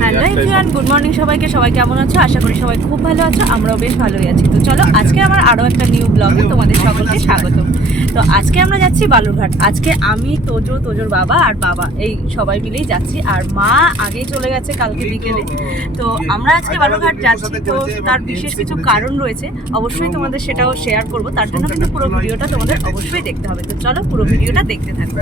Hello everyone good morning সবাইকে সবাই কেমন আছো? আশা করি সবাই খুব ভালো আছো আমরাও বেশ ভালোই আছি। তো চলো আজকে আমার আরও একটা নিউ ব্লগে তোমাদের সকলকে স্বাগত। তো আজকে আমরা যাচ্ছি বালুরঘাট। আজকে আমি তোজো তোজোর বাবা আর বাবা এই সবাই মিলেই যাচ্ছি। আর মা আগেই চলে গেছে কালকে বিকেলে। তো আমরা আজকে বালুরঘাট যাচ্ছি। তো তার বিশেষ কিছু কারণ রয়েছে। অবশ্যই তোমাদের সেটাও শেয়ার করব। তার জন্য কিন্তু পুরো ভিডিওটা তোমাদের অবশ্যই দেখতে হবে। তো চলো পুরো ভিডিওটা দেখতে থাকো।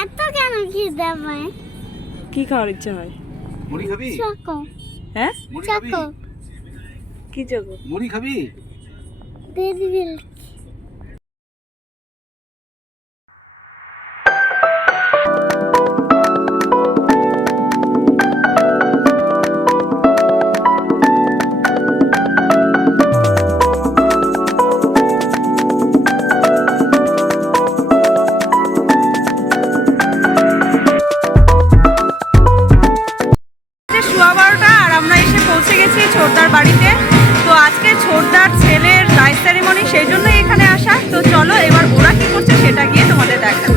এত কেন খিদে পায়? কি খাওয়ার ইচ্ছা হয়? মুড়ি খাবি? চকো। হ্যাঁ? চকো। কি চকো? মুড়ি খাবি? বেবি মিল্ক সেই জন্য এখানে আসা। তো চলো এবার ওরা কি করছে সেটা গিয়ে তোমাদের দেখা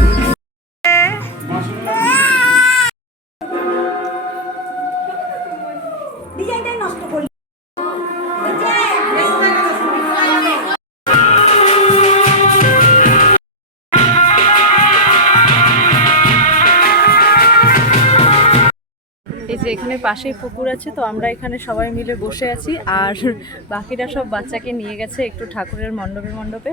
এখানে পাশেই পুকুর আছে, তো আমরা এখানে সবাই মিলে বসে আছি আর বাকিরা সব বাচ্চাকে নিয়ে গেছে একটু ঠাকুরের মণ্ডপে মণ্ডপে।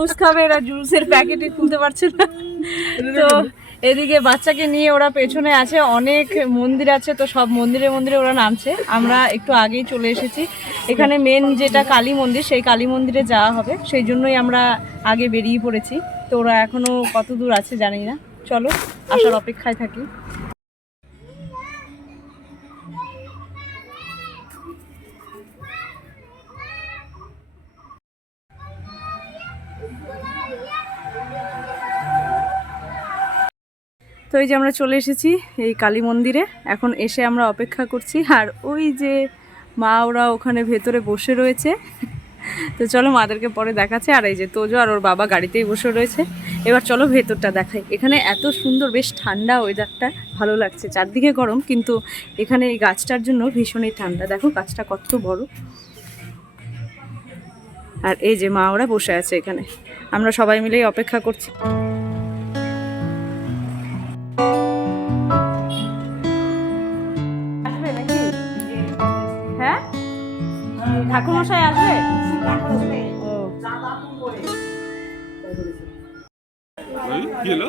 জুস খাবে, এরা জুসের প্যাকেটে খুলতে পারছে না। তো এদিকে বাচ্চাকে নিয়ে ওরা পেছনে আছে, অনেক মন্দির আছে, তো সব মন্দিরে মন্দিরে ওরা নামছে। আমরা একটু আগেই চলে এসেছি। এখানে মেন যেটা কালী মন্দির, সেই কালী মন্দিরে যাওয়া হবে। সেই জন্যই আমরা আগে বেরিয়ে পড়েছি। তো ওরা এখনও কত দূর আছে জানি না। চলো, আসার অপেক্ষায় থাকি। তো এই যে আমরা চলে এসেছি এই কালী মন্দিরে। এখন এসে আমরা অপেক্ষা করছি। আর ওই যে মা ওরা ওখানে ভেতরে বসে রয়েছে। তো চলো মাদেরকে পরে দেখাচ্ছে। আর এই যে তোজো আর ওর বাবা গাড়িতেই বসে রয়েছে। এবার চলো ভেতরটা দেখাই। এখানে এত সুন্দর, বেশ ঠান্ডা ওয়েদারটা ভালো লাগছে। চারদিকে গরম, কিন্তু এখানে এই গাছটার জন্য ভীষণই ঠান্ডা। দেখো গাছটা কত বড়। আর এই যে মা ওরা বসে আছে এখানে। আমরা সবাই মিলেই অপেক্ষা করছি। হ্যাঁ? ঠাকুরমশাই আসবে? ও। ওই কি হলো?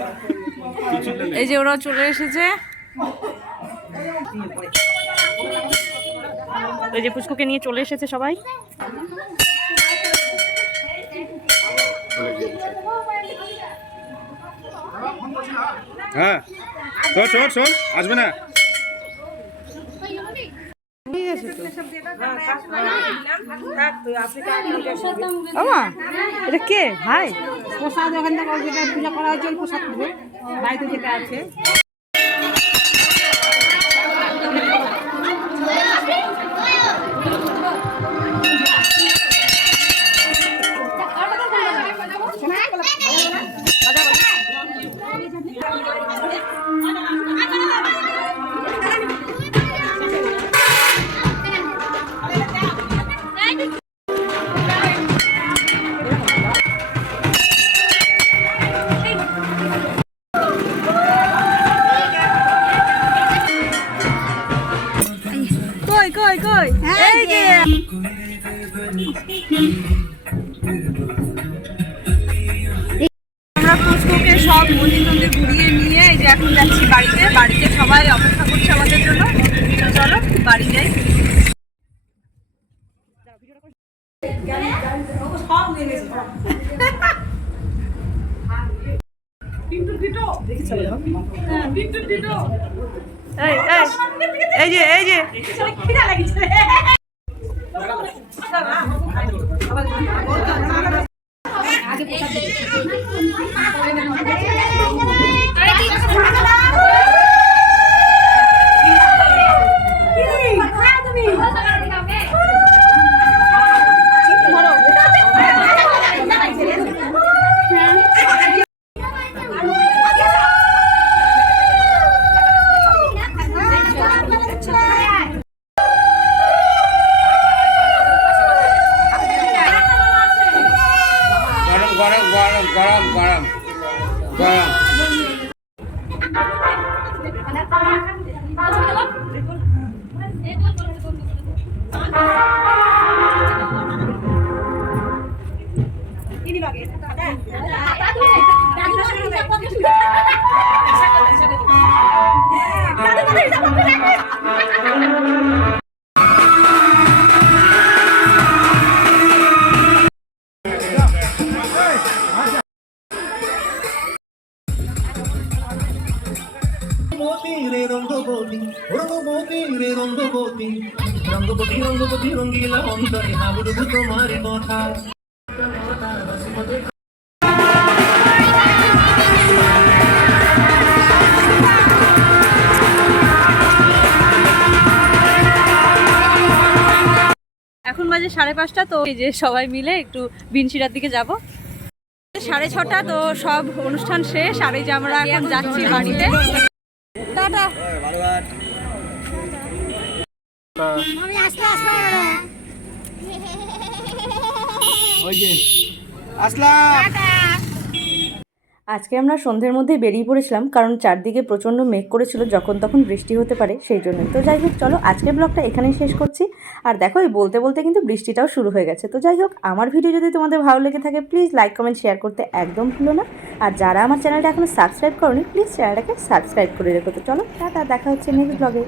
কিছু এই যে ওরা চলে এসেছে। ওই যে পুষ্পকে নিয়ে চলে এসেছে সবাই। হ্যাঁ শোন শোন শোন আসবে না। আমা এটা কে? ভাই প্রসাদ ওখান থেকে যেটা পূজা করা হয়েছে ওই প্রসাদ দেবে। বাড়িতে যেটা আছে। আমরা পুষ্পকে সব মন্দির ঘুরিয়ে নিয়ে এই যে এখন যাচ্ছি বাড়িতে। বাড়িতে সবাই অপেক্ষা করছে আমাদের জন্য। চলো বাড়ি যাই। এই এই এই যে มากเลยนะคะ গরম গরম গরম গরম। গরম। গরম রঙ্গবতী রঙ্গবতী রে রঙ্গবতী রঙ্গবতী রঙ্গবতী রঙ্গিলা অন্তরে তোমার কথা। এখন বাজে সাড়ে পাঁচটা তো এই যে সবাই মিলে একটু বিনশিরার দিকে যাব। সাড়ে ছটা তো সব অনুষ্ঠান শেষ আর এই যে আমরা এখন যাচ্ছি বাড়িতে। টাটা। ওই যে। আসলাম। আজকে আমরা সন্ধ্যের মধ্যেই বেরিয়ে পড়েছিলাম কারণ চারদিকে প্রচণ্ড মেঘ করেছিল যখন তখন বৃষ্টি হতে পারে সেই জন্য তো যাই হোক চলো আজকের ব্লগটা এখানেই শেষ করছি। আর দেখো এই বলতে বলতে কিন্তু বৃষ্টিটাও শুরু হয়ে গেছে। তো যাই হোক আমার ভিডিও যদি তোমাদের ভালো লেগে থাকে প্লিজ লাইক কমেন্ট শেয়ার করতে একদম ভুলো না। আর যারা আমার চ্যানেলটা এখনও সাবস্ক্রাইব করনি প্লিজ চ্যানেলটাকে সাবস্ক্রাইব করে রেখো। তো চলো টাটা দেখা হচ্ছে নেক্সট ব্লগে